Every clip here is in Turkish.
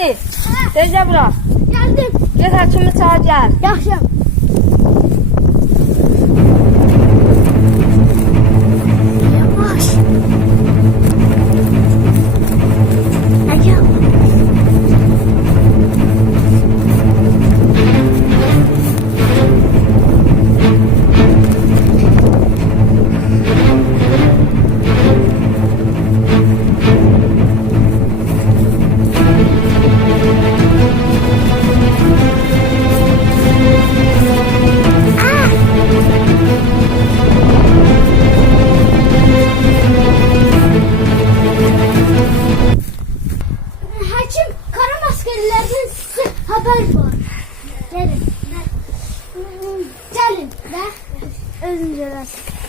Hadi. Tezcə bura. Geldim. Get həkimi çağır gəl. Yaxşı. Həkim qara maskerlərdən sizə xəbər var. Gəlin. Gəlin də özün görəsən.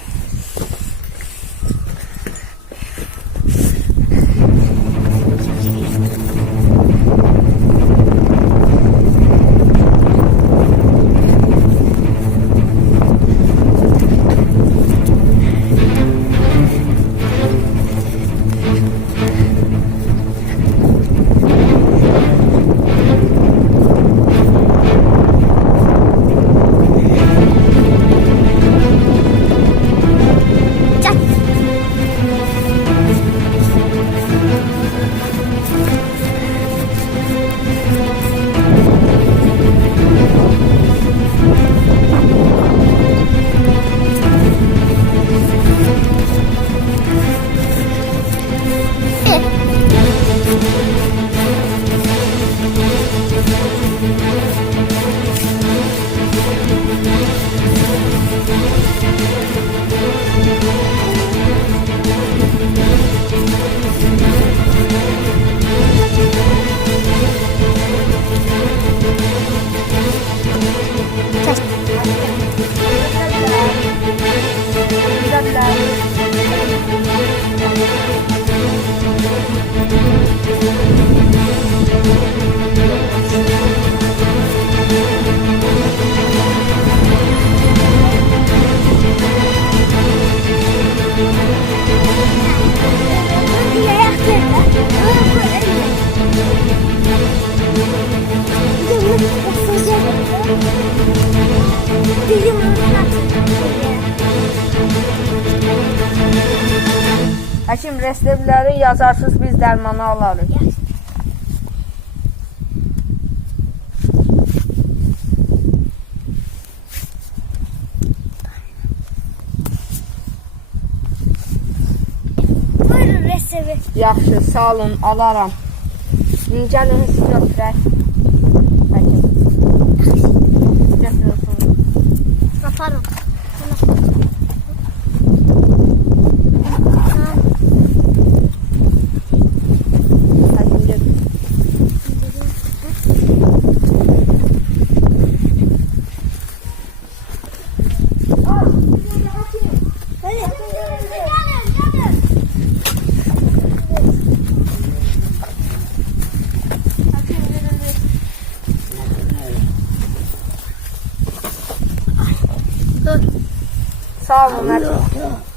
Həkim restevləri yazarsız biz dərmanı alarıq. Buyurun resmi. Yaxşı, sağ olun, alaram. Gəlin siz götürək. Həkim. Götürün sonra. Dur. Sağ olun, həkim.